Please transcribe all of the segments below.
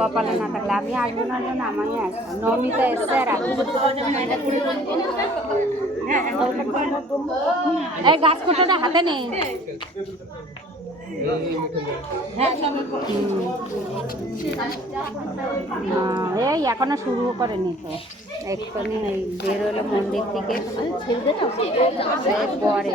কপালে না থাকলে আমি আসব না জন্য আমি আসব। নমিতা এসছে আর এই গাছ কোটোটা হাতে নেই হুম। এই এখনও শুরু করেনি তো। এক্ষুনি এই বের হলো মন্দির থেকে। পরে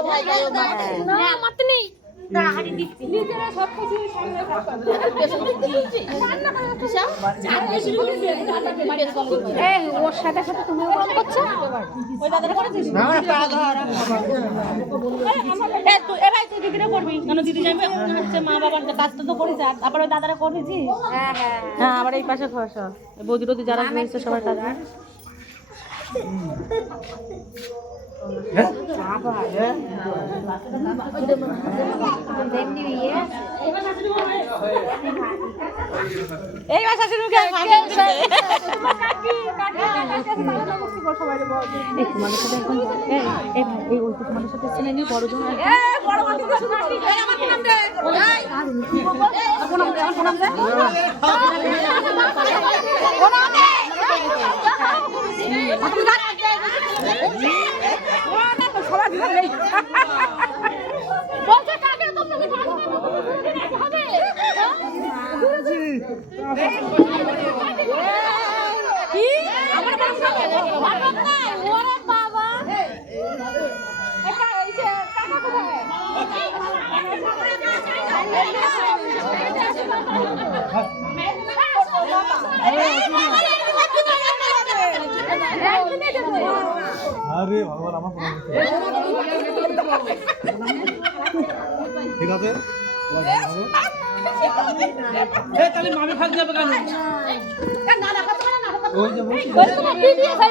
তা, কেন? না, মারতে নেই। ওর সাথে সাথে তুমিও করছ? করবি। কেন দিদি যাবে? হচ্ছে মা বাবার তো আবার ওই দাদারা করেছি হ্যাঁ হ্যাঁ। হ্যাঁ আবার এই পাশে বৌদি টদি যারা ইয়ে এই বাসা শুরু কে বলছে কি ফাঁক যাবে কেন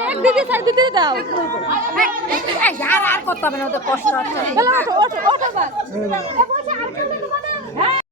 এক দিদি স্যার দিদি দাও। আর আর করতে হবে না ওদের কষ্ট